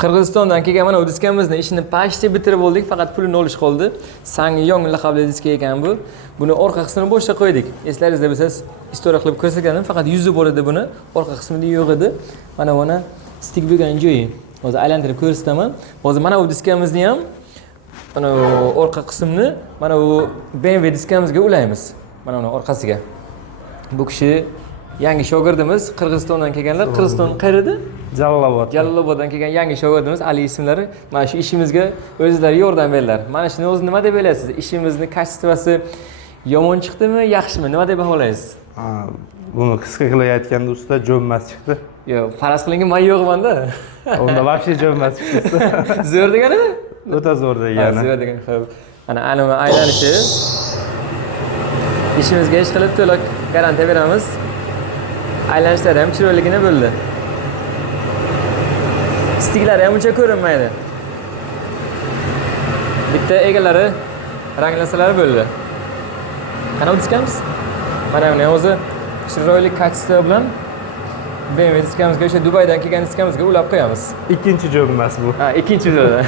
Qirg'izistondan kelgan mana bu diskamizni ishini почти bitirib oldik, faqat pulini olish qoldi. Sanyong laqabli diska ekan bu. Buni orqa qismini bo'shqa qo'ydik. Eslaringizda bo'lsa, istoriya qilib ko'rsatganim, faqat yuzi bor edi buni, orqa qismida yo'q edi. Mana stik bo'lgan joyi. Hozir aylantirib ko'rsataman. Hozir mana bu diskamizni ham mana orqa qismini mana bu BMW diskamizga ulaymiz. Mana uni orqasiga. Bu kishi yangi shogirdimiz, Qirg'izistondan kelganlar. Qirg'iziston qayerda? Jalolobod. Jaloloboddan kelgan yangi shogirdimiz Ali ismlari. Mana shu ishimizga o'zlari yordam berdilar. Mana shuni o'zi nima deb o'ylaysiz? Ishimizni kачествоsi yomon chiqdimi, yaxshimi? Nima deb baholaysiz? Buni qisqa qilib aytganda usta jo'mmas chiqdi. Yo'q, faraz qilingan men yo'qman-da. Unda вообще jo'mmas chiqdi. Zo'r deganimi? O'ta zo'r degani. Zo'r degan. Xo'p. Ana aylanishi. Ishimizga ish qilib to'liq garantiya beramiz. Aylanishlari ham chiroyligina bo'ldi. Stiklari ham uncha ko'rinmaydi. Bitta egalari ranglasalar bo'ldi. Qanaqa diskamiz? Mana buni o'zi chiroyli kачество bilan BMW diskamizga o'sha Dubaydan kelgan diskamizga ulab qo'yamiz. Ikkinchi jo'mmas bu. Ha, ikkinchi jo'da.